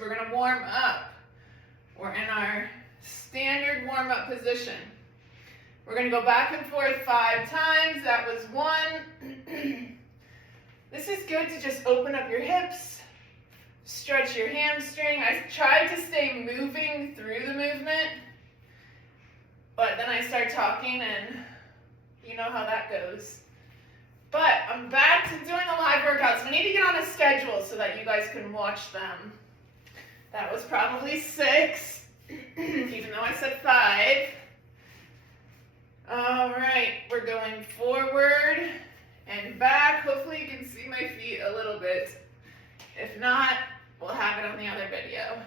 We're going to warm up. We're in our standard warm-up position. We're going to go back and forth 5 times. That was 1. This is good to just open up your hips, stretch your hamstring. I tried to stay moving through the movement, but then I start talking and you know how that goes. But I'm back to doing the live workouts. We need to get on a schedule so that you guys can watch them. That was probably 6, even though I said 5. All right, we're going forward and back. Hopefully you can see my feet a little bit. If not, we'll have it on the other video.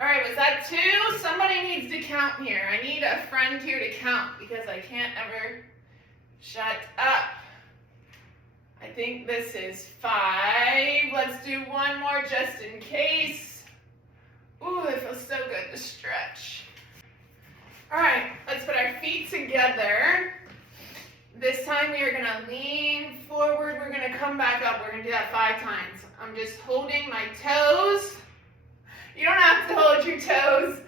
All right, was that 2? Somebody needs to count here. I need a friend here to count because I can't ever shut up. I think this is 5. Let's do 1 more just in case. Ooh, it feels so good to stretch. All right, let's put our feet together. This time we are gonna lean forward. We're gonna come back up. We're gonna do that 5 times. I'm just holding my toes. You don't have to hold your toes,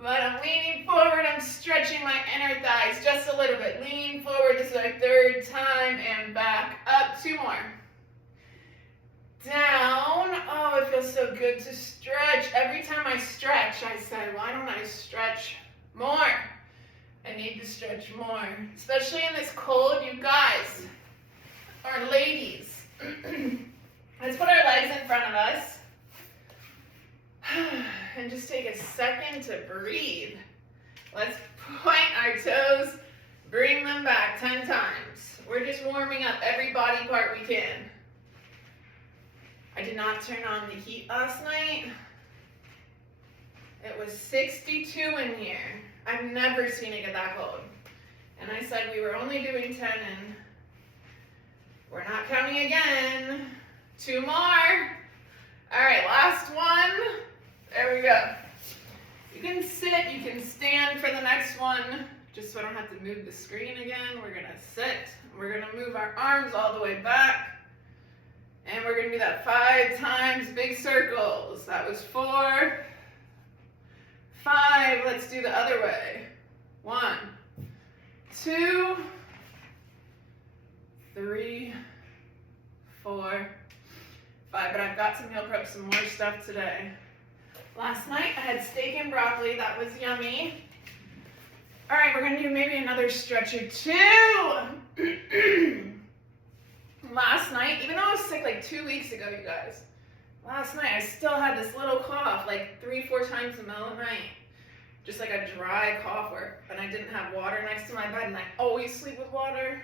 but I'm leaning forward. I'm stretching my inner thighs just a little bit. Lean forward. This is our 3rd time and back up. 2 more. Down. Oh, it feels so good to stretch. Every time I stretch, I say, why don't I stretch more? I need to stretch more, especially in this cold, you guys, or ladies. Let's put our legs in front of us and just take a second to breathe. Let's point our toes, bring them back 10 times. We're just warming up every body part we can. I did not turn on the heat last night. It was 62 in here. I've never seen it get that cold. And I said we were only doing 10 and we're not counting again. 2 more. All right, last one. There we go. You can sit, you can stand for the next one, just so I don't have to move the screen again. We're gonna sit. We're gonna move our arms all the way back. And we're gonna do that 5 times, big circles. That was 4. 5, let's do the other way. 1, 2, 3, 4, 5. But I've got to meal prep some more stuff today. Last night I had steak and broccoli. That was yummy. All right, we're gonna do maybe another stretch or 2. Last night, even though I was sick like 2 weeks ago, you guys, last night I still had this little cough like 3-4 times in the middle of the night. Just like a dry cough and I didn't have water next to my bed, and I always sleep with water.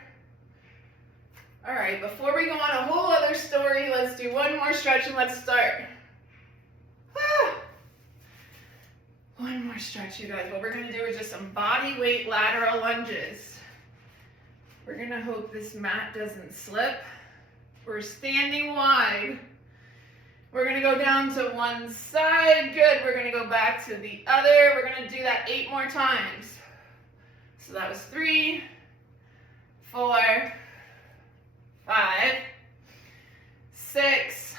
All right, before we go on a whole other story, let's do 1 more stretch and let's start. 1 more stretch, you guys. What we're gonna do is just some body weight lateral lunges. We're gonna hope this mat doesn't slip. We're standing wide. We're gonna go down to one side. Good. We're gonna go back to the other. We're gonna do that 8 more times. So that was 3, 4, 5, 6,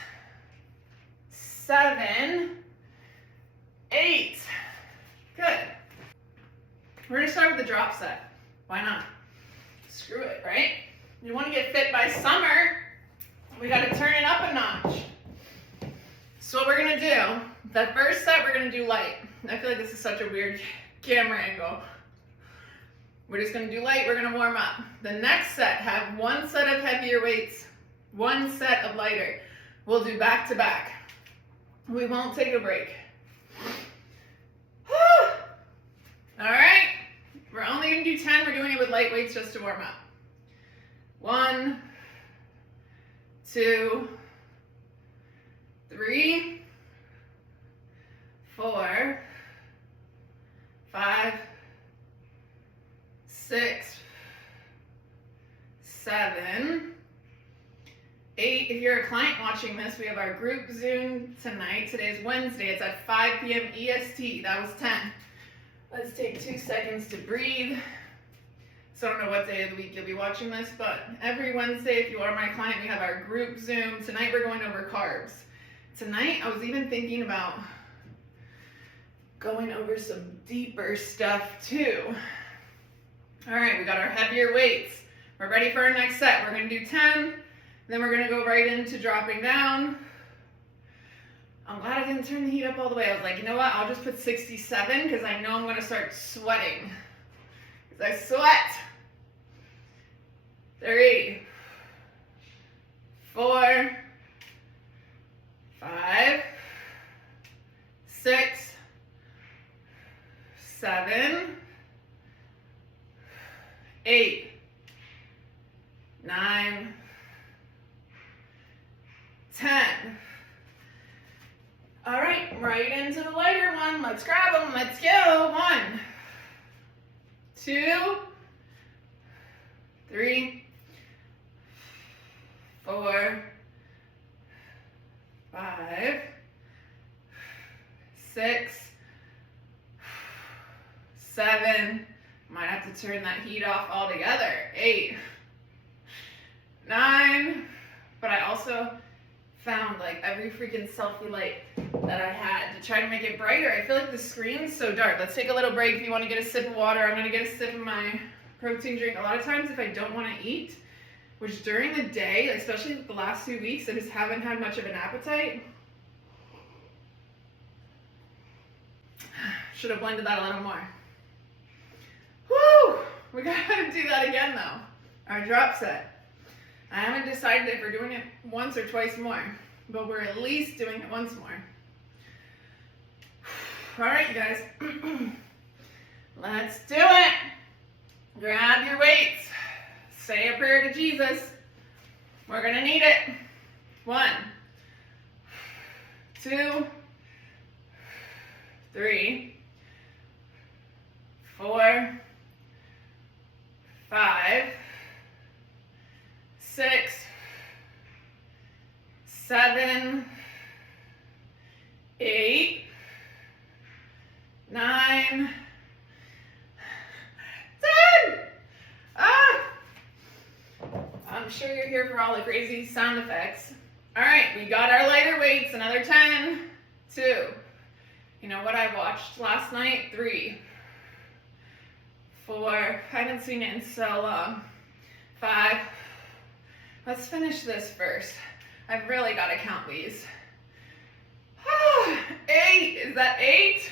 7, 8. Good. We're gonna start with the drop set. Why not? Screw it, right? You wanna get fit by summer, we gotta turn it up a notch. So what we're gonna do, the first set we're gonna do light. I feel like this is such a weird camera angle. We're just gonna do light, we're gonna warm up. The next set, have 1 set of heavier weights, 1 set of lighter. We'll do back to back. We won't take a break. All right, we're only gonna do 10. We're doing it with light weights just to warm up. 1, 2, 3, 4, 5, 6, 7, 8. If you're a client watching this, we have our group Zoom tonight. Today is Wednesday. It's at 5 p.m. EST. That was 10. Let's take 2 seconds to breathe. So I don't know what day of the week you'll be watching this, but every Wednesday, if you are my client, we have our group Zoom. Tonight we're going over carbs. tonight I was even thinking about going over some deeper stuff too. All right, we got our heavier weights. We're ready for our next set. We're gonna do 10, then we're gonna go right into dropping down. I'm glad I didn't turn the heat up all the way. I was like, you know what, I'll just put 67 because I know I'm gonna start sweating. Because I sweat. 3, 4, 5, 6, 7, 8, 9, 10. All right, right into the lighter one. Let's grab them. Let's go. 1, 2, 3, 4, 5, 6, 7. Might have to turn that heat off altogether. 8, 9. But I also found like every freaking selfie light that I had to try to make it brighter. I feel like the screen's so dark. Let's take a little break. If you want to get a sip of water, I'm going to get a sip of my protein drink. A lot of times if I don't want to eat, which during the day, especially the last 2 weeks, I just haven't had much of an appetite. Should have blended that a little more. Woo! We gotta do that again though. Our drop set. I haven't decided if we're doing it once or twice more, but we're at least doing it once more. All right, you guys. Let's do it. Grab your weights. Say a prayer to Jesus. We're gonna need it. 1, 2, 3, 4, 5, 6, 7, 8, 9, 10. I'm sure you're here for all the crazy sound effects. All right, we got our lighter weights. Another 10, 2. You know what I watched last night? 3, 4. I haven't seen it in so long. 5. Let's finish this first. I've really got to count these. 8. Is that 8?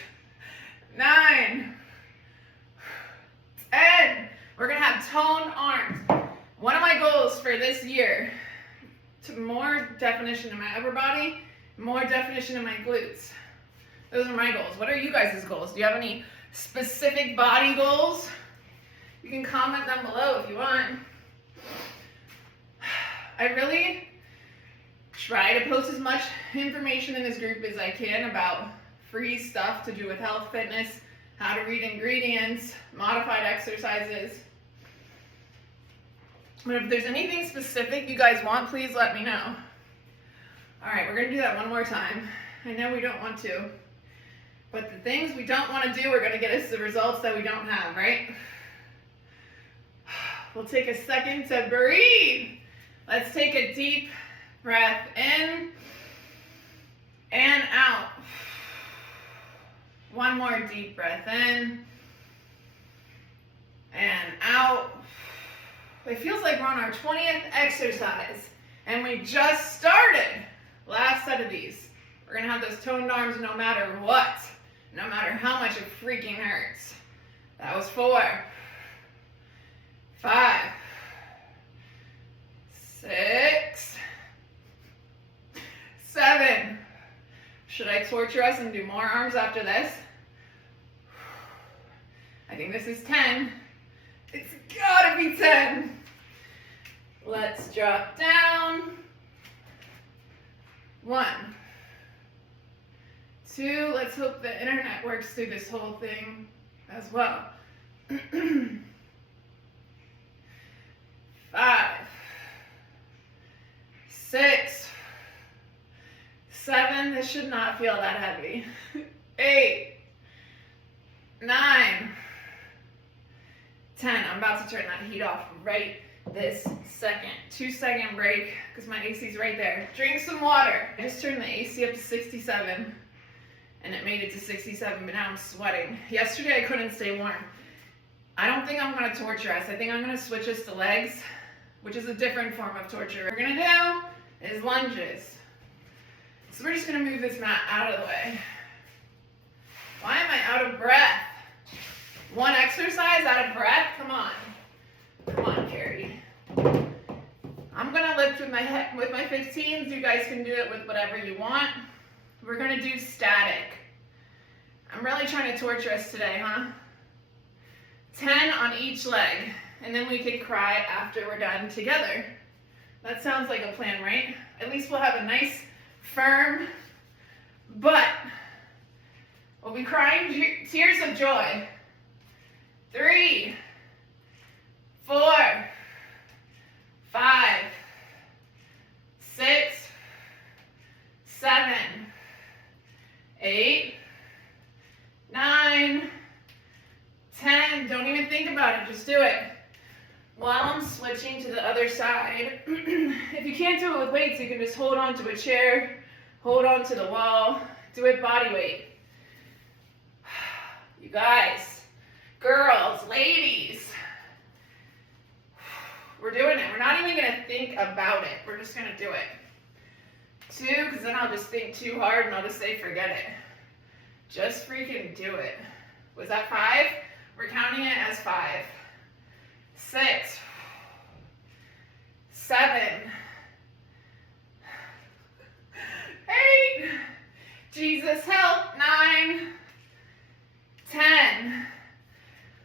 9. 10. We're going to have toned arms. One of my goals for this year, to more definition in my upper body, more definition in my glutes. Those are my goals. What are you guys' goals? Do you have any specific body goals? You can comment them below if you want. I really try to post as much information in this group as I can about free stuff to do with health, fitness, how to read ingredients, modified exercises. But if there's anything specific you guys want, please let me know. All right, we're gonna do that one more time. I know we don't want to, but the things we don't want to do are gonna get us the results that we don't have, right? We'll take a second to breathe. Let's take a deep breath in and out. One more deep breath in and out. It feels like we're on our 20th exercise and we just started. Last set of these. We're gonna have those toned arms no matter what, no matter how much it freaking hurts. That was 4, 5, 6, 7. Should I torture us and do more arms after this? I think this is 10. It's gotta be 10. Let's drop down. 1, 2. Let's hope the internet works through this whole thing as well. 5, 6, 7. This should not feel that heavy. 8, 9, 10. I'm about to turn that heat off right this second. 2-second break because my AC's right there. Drink some water. I just turned the AC up to 67 and it made it to 67, but now I'm sweating. Yesterday I couldn't stay warm. I don't think I'm gonna torture us. I think I'm gonna switch us to legs, which is a different form of torture. What we're gonna do is lunges. So we're just gonna move this mat out of the way. Why am I out of breath? One exercise out of breath? Come on. Come on, Carrie. I'm gonna lift with my 15s. You guys can do it with whatever you want. We're gonna do static. I'm really trying to torture us today, huh? 10 on each leg, and then we can cry after we're done together. That sounds like a plan, right? At least we'll have a nice, firm butt. We'll be crying tears of joy. 3, 4, 5, 6, 7, 8, 9, 10. Don't even think about it, just do it. While I'm switching to the other side, if you can't do it with weights, you can just hold on to a chair, hold on to the wall, do it body weight. You guys, girls, ladies, we're doing it. We're not even gonna think about it. We're just gonna do it. 2, because then I'll just think too hard and I'll just say forget it. Just freaking do it. Was that 5? We're counting it as 5. 6, 7, 8, Jesus help, 9, 10.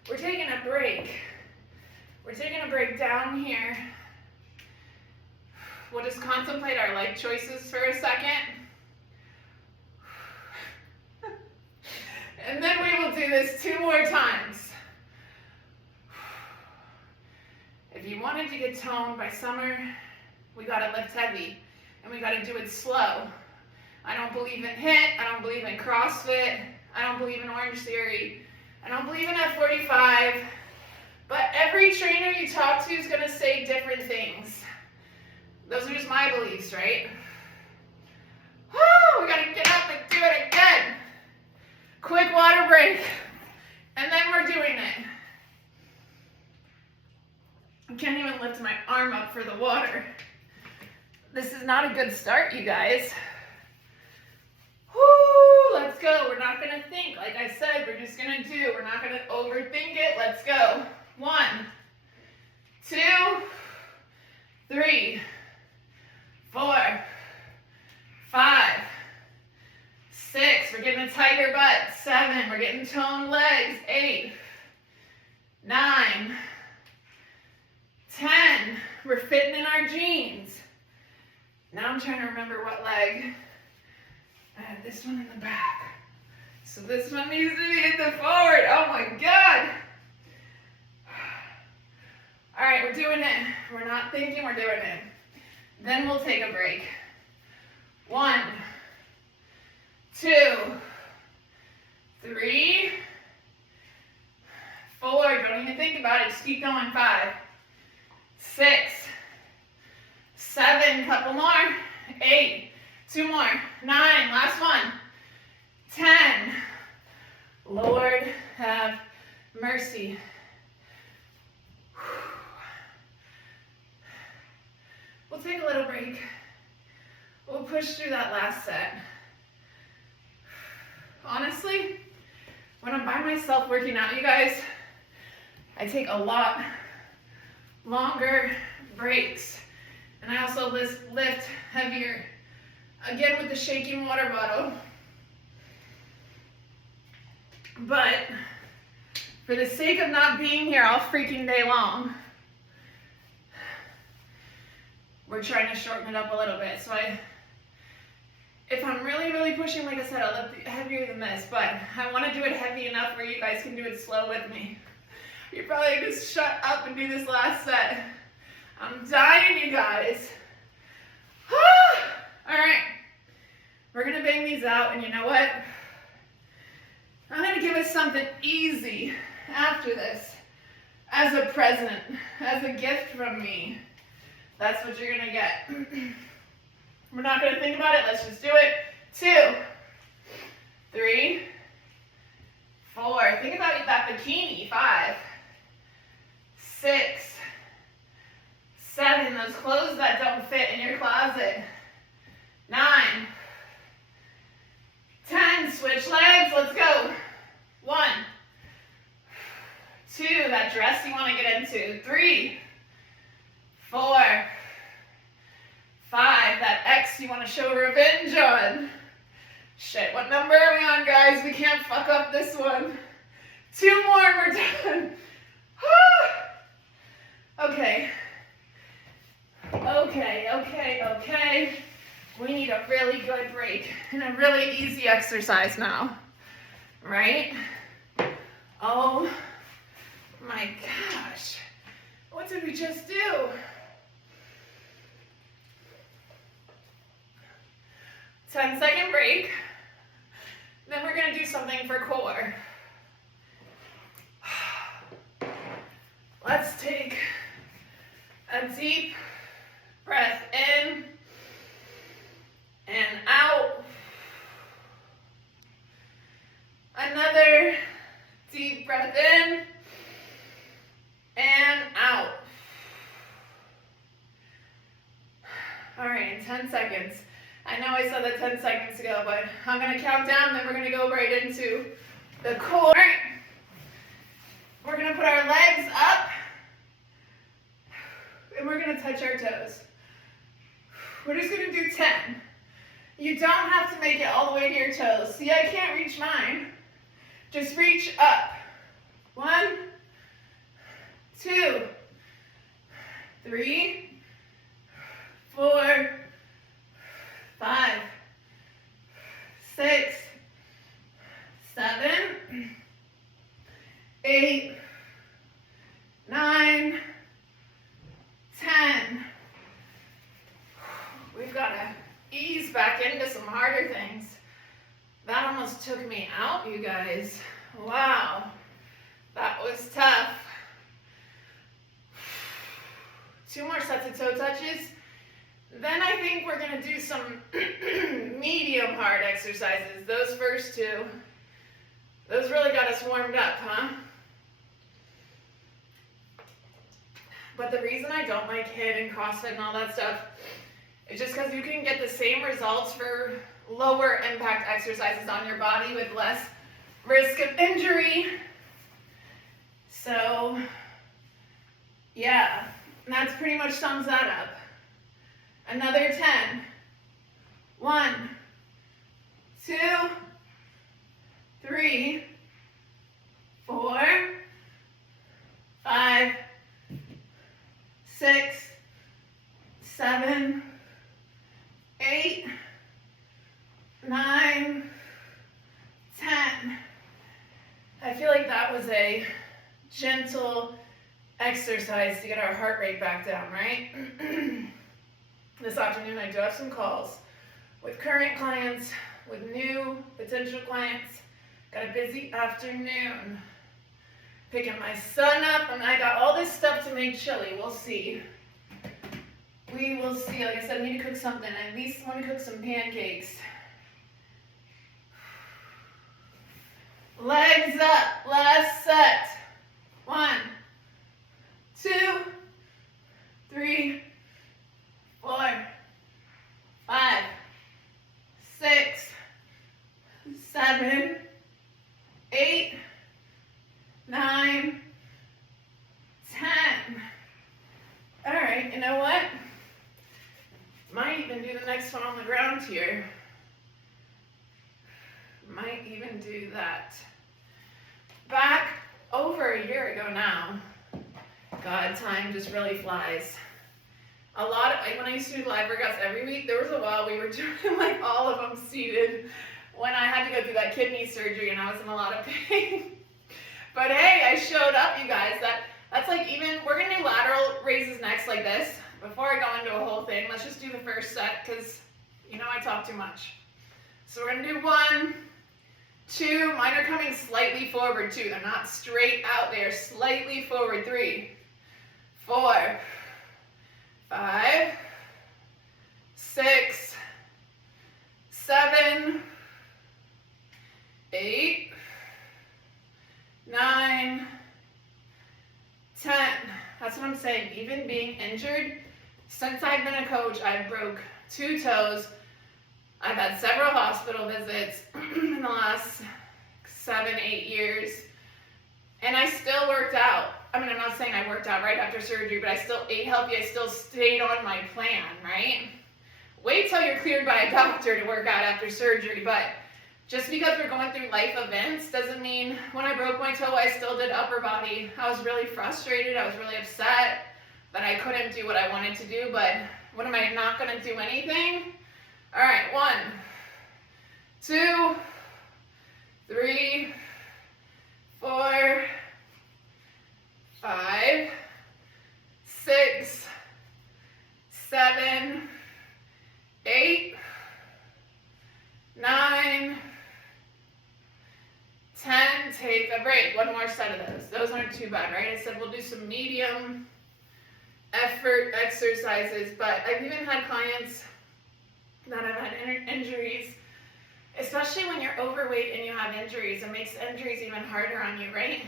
We're taking a break. We're taking a break down here. We'll just contemplate our life choices for a second. And then we will do this 2 more times. If you wanted to get toned by summer, we gotta lift heavy and we gotta do it slow. I don't believe in HIIT, I don't believe in CrossFit, I don't believe in Orange Theory, I don't believe in F45, but every trainer you talk to is gonna say different things. Those are just my beliefs, right? Woo, we gotta get up and do it again. Quick water break, and then we're doing it. I can't even lift my arm up for the water. This is not a good start, you guys. Woo, let's go. We're not gonna think. Like I said, we're just gonna do. We're not gonna overthink it. Let's go. 1, 2, 3, 4, 5, 6, we're getting a tighter butt. 7, we're getting toned legs. 8, 9, 10, we're fitting in our jeans. Now I'm trying to remember what leg. I have this one in the back. So this one needs to be in the forward. Oh my God. All right, we're doing it. We're not thinking, we're doing it. Then we'll take a break. 1, 2, 3, 4, don't even think about it, just keep going. 5, 6, 7, couple more. 8, 2 more. 9, last one. 10, Lord have mercy. We'll take a little break. We'll push through that last set. Honestly, when I'm by myself working out, you guys, I take a lot longer breaks. And I also lift heavier. Again with the shaking water bottle. But for the sake of not being here all freaking day long, we're trying to shorten it up a little bit. So if I'm really, really pushing, like I said, I'll lift heavier than this, but I want to do it heavy enough where you guys can do it slow with me. You're probably just shut up and do this last set. I'm dying, you guys. All right, we're gonna bang these out, and you know what? I'm gonna give us something easy after this. as a present, as a gift from me. That's what you're gonna get. We're not gonna think about it, let's just do it. 2, 3, 4. Think about that bikini. 5, 6, 7. Those clothes that don't fit in your closet. 9, 10. Switch legs. Let's go. 1, 2. That dress you want to get into. 3, 4, 5. That ex you want to show revenge on. Shit, what number are we on, guys? We can't fuck up this one. 2 more and we're done. Okay. Okay. We need a really good break and a really easy exercise now. Right? Oh my gosh. What did we just do? 10-second break. Then we're gonna do something for core. Let's take a deep breath in and out. Another deep breath in and out. All right, in 10 seconds. I know I said that 10 seconds ago, but I'm gonna count down, then we're gonna go right into the core. All right. We're gonna put our legs up and we're gonna touch our toes. We're just gonna do 10. You don't have to make it all the way to your toes. See, I can't reach mine. Just reach up. 1, 2, 3, 4, 5, 6, 7, 8, 9, 10. We've got to ease back into some harder things. That almost took me out, you guys. Wow, that was tough. 2 more sets of toe touches. Then I think we're gonna do some medium hard exercises. Those first 2, those really got us warmed up, huh? But the reason I don't like HIIT and CrossFit and all that stuff is just because you can get the same results for lower impact exercises on your body with less risk of injury. So, yeah, that's pretty much sums that up. Another 10. 1, 2, 3, 4, 5, 6, 7, 8, 9, 10. I feel like that was a gentle exercise to get our heart rate back down, right? This afternoon I do have some calls with current clients, with new potential clients. Got a busy afternoon. Picking my son up, and I got all this stuff to make chili. We'll see. We will see. Like I said, I need to cook something. I at least want to cook some pancakes. Legs up. Last set. 1, 2, 3, 4, 5, 6, 7, 8, 9, 10. All right, you know what? Might even do the next one on the ground here. Might even do that. Back over a year ago now. God, time just really flies. When I used to do live workouts every week, there was a while we were doing like all of them seated when I had to go through that kidney surgery and I was in a lot of pain. But hey, I showed up, you guys. That's like we're gonna do lateral raises next like this. Before I go into a whole thing, let's just do the first set because you know I talk too much. So we're gonna do 1, 2, mine are coming slightly forward, 2. They're not straight out, they are slightly forward, 3, 4, 5, 6, 7, 8, 9, 10. That's what I'm saying. Even being injured, since I've been a coach, I've broke 2 toes. I've had several hospital visits in the last 7, 8 years, and I still worked out. I mean, I'm not saying I worked out right after surgery, but I still ate healthy. I still stayed on my plan, right? Wait till you're cleared by a doctor to work out after surgery, but just because we're going through life events doesn't mean when I broke my toe, I still did upper body. I was really frustrated. I was really upset that I couldn't do what I wanted to do, but what am I not going to do anything? All right, 1, 2, 3, 4, 5, 6, 7, 8, 9, 10. Take a break. One more set of those. Those aren't too bad, right? I said we'll do some medium effort exercises, but I've even had clients that have had injuries, especially when you're overweight and you have injuries. It makes injuries even harder on you, right?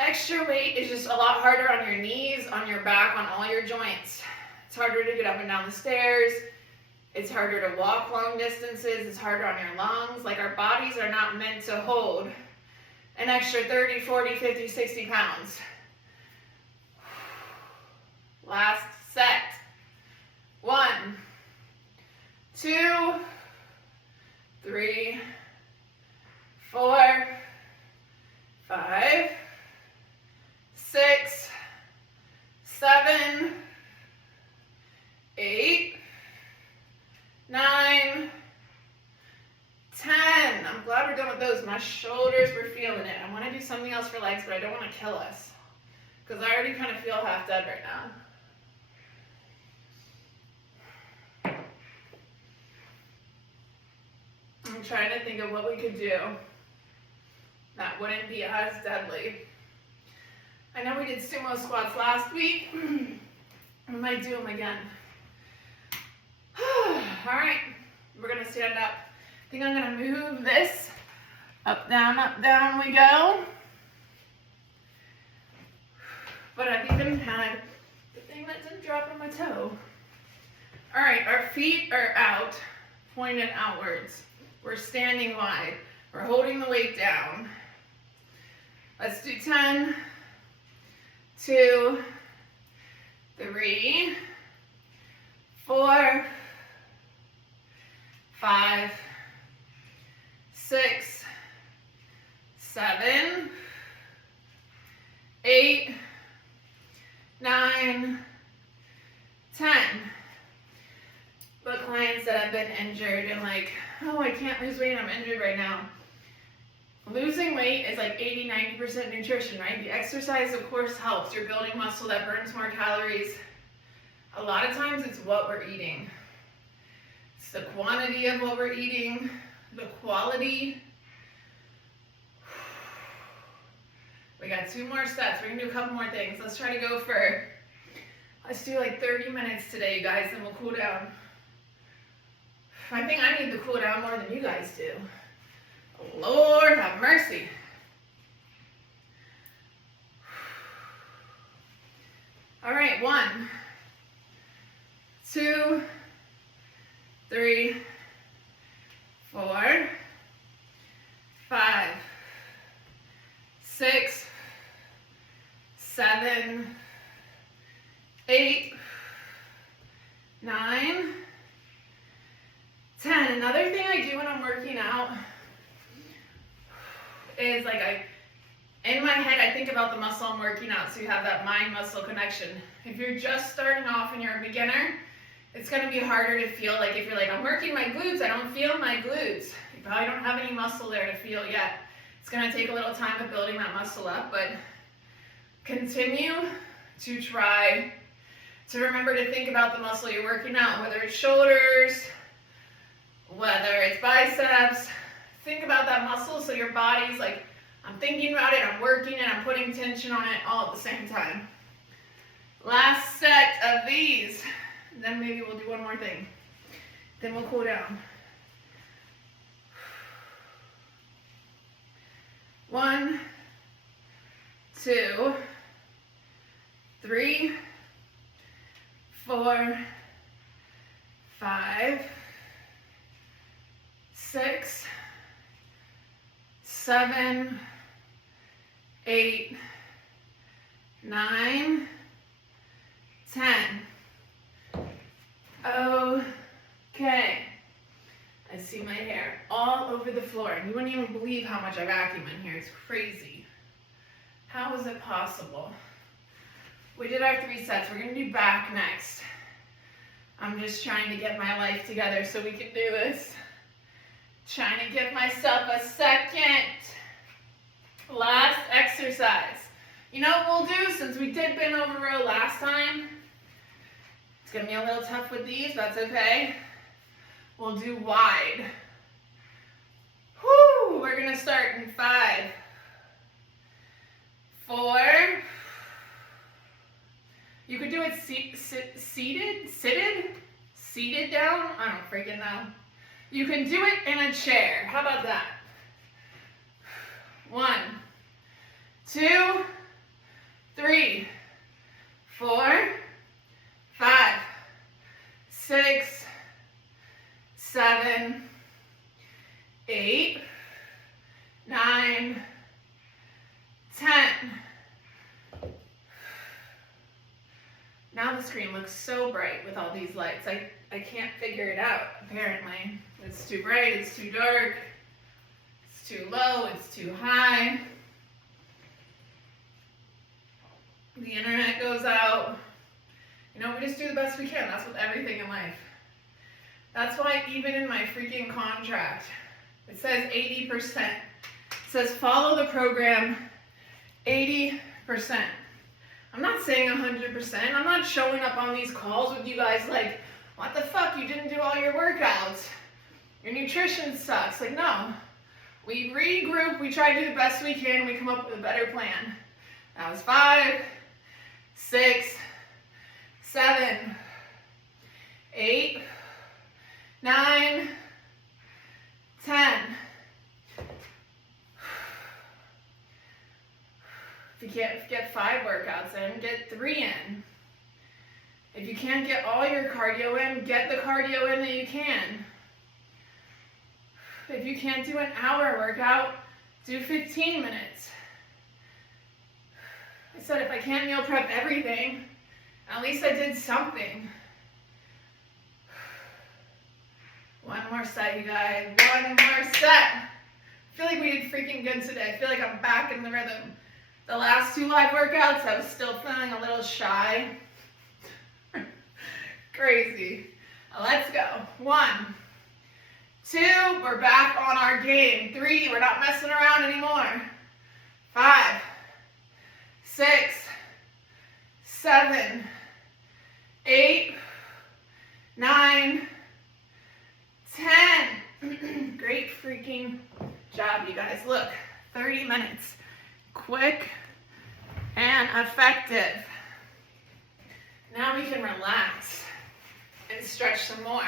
Extra weight is just a lot harder on your knees, on your back, on all your joints. It's harder to get up and down the stairs. It's harder to walk long distances. It's harder on your lungs. Like, our bodies are not meant to hold an extra 30, 40, 50, 60 pounds. Last set. 1, 2, 3, 4, 5, 6, 7, 8, 9, 10. I'm glad we're done with those. My shoulders were feeling it. I want to do something else for legs, but I don't want to kill us because I already kind of feel half dead right now. I'm trying to think of what we could do that wouldn't be as deadly. I know we did sumo squats last week. We might do them again. All right, we're gonna stand up. I think I'm gonna move this. Up, down we go. But I've even had the thing that didn't drop on my toe. All right, our feet are out, pointed outwards. We're standing wide. We're holding the weight down. Let's do 10, 2, 3, 4, 5, 6, 7, 8, 9, 10. But clients that have been injured and like, oh, I can't lose weight, I'm injured right now. Losing weight is like 80-90% nutrition, right? The exercise, of course, helps. You're building muscle that burns more calories. A lot of times it's what we're eating. It's the quantity of what we're eating, the quality. We got 2 more sets. We're gonna do a couple more things. Let's try to go for, let's do like 30 minutes today, you guys, and we'll cool down. I think I need to cool down more than you guys do. Lord have mercy. All right, 1, 2, 3, 4, 5, 6, 7, 8, 9, 10. Another thing I do when I'm working out is like in my head, I think about the muscle I'm working out, so you have that mind-muscle connection. If you're just starting off and you're a beginner, it's gonna be harder to feel. Like if you're like, I'm working my glutes, I don't feel my glutes. You probably don't have any muscle there to feel yet. It's gonna take a little time of building that muscle up, but continue to try to remember to think about the muscle you're working out, whether it's shoulders, whether it's biceps, think about that muscle so your body's like, I'm thinking about it, I'm working it, I'm putting tension on it all at the same time. Last set of these, then maybe we'll do one more thing. Then we'll cool down. 1, 2, 3, 4, 5, 6, 7, 8, 9, 10. Okay. I see my hair all over the floor, and you wouldn't even believe how much I vacuum in here. It's crazy. How is it possible? We did our 3 sets. We're going to do back next. I'm just trying to get my life together so we can do this. Trying to give myself a second. Last exercise. You know what we'll do, since we did bend over row last time? It's going to be a little tough with these, that's okay. We'll do wide. Whoo! We're going to start in 5, 4. You could do it seated down. I don't freaking know. You can do it in a chair. How about that? 1, 2, 3, 4, 5, 6, 7, 8, 9, 10. Now the screen looks so bright with all these lights. I can't figure it out, apparently. It's too bright, it's too dark, it's too low, it's too high. The internet goes out. You know, we just do the best we can. That's with everything in life. That's why even in my freaking contract, it says 80%. It says follow the program 80%. I'm not saying 100%. I'm not showing up on these calls with you guys like, what the fuck, you didn't do all your workouts. Your nutrition sucks. Like, no. We regroup, we try to do the best we can, we come up with a better plan. That was 5, 6, 7, 8, 9, 10. If you can't get 5 workouts in, get 3 in. If you can't get all your cardio in, get the cardio in that you can. If you can't do an hour workout, do 15 minutes. I said if I can't meal prep everything, at least I did something. One more set, you guys. One more set. I feel like we did freaking good today. I feel like I'm back in the rhythm. The last 2 live workouts, I was still feeling a little shy. Crazy. Let's go. 1, 2, we're back on our game. 3, we're not messing around anymore. 5, 6, 7, 8, 9, 10. Great freaking job, you guys. Look, 30 minutes. Quick and effective. Now we can relax and stretch some more.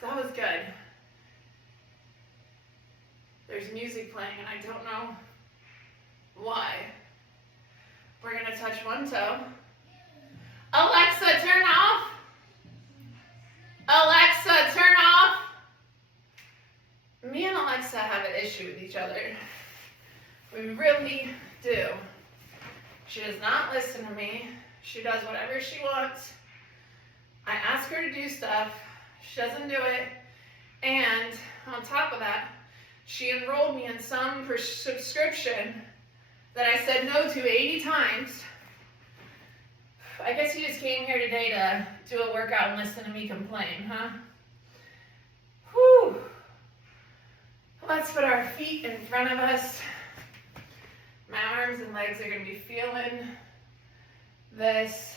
That was good. There's music playing and I don't know why. We're gonna touch one toe. Alexa, turn off. Alexa, turn off. Me and Alexa have an issue with each other. We really do. She does not listen to me. She does whatever she wants. I ask her to do stuff. She doesn't do it. And on top of that, she enrolled me in some subscription that I said no to 80 times. I guess you just came here today to do a workout and listen to me complain, huh? Whew. Let's put our feet in front of us. My arms and legs are going to be feeling this.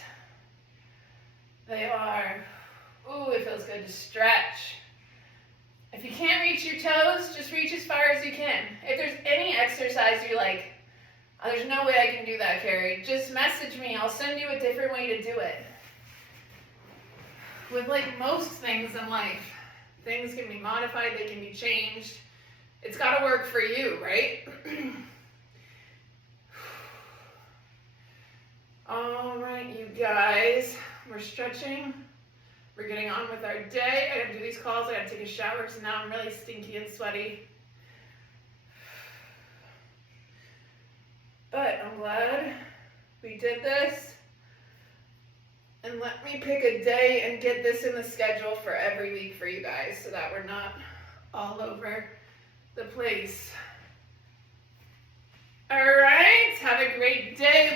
They are. Ooh, it feels good to stretch. If you can't reach your toes, just reach as far as you can. If there's any exercise you're like, oh, there's no way I can do that, Carrie, just message me. I'll send you a different way to do it. With like most things in life, things can be modified, they can be changed. It's got to work for you, right? All right, you guys, we're stretching. We're getting on with our day. I gotta do these calls, I gotta take a shower, so now I'm really stinky and sweaty. But I'm glad we did this. And let me pick a day and get this in the schedule for every week for you guys so that we're not all over the place. All right, have a great day.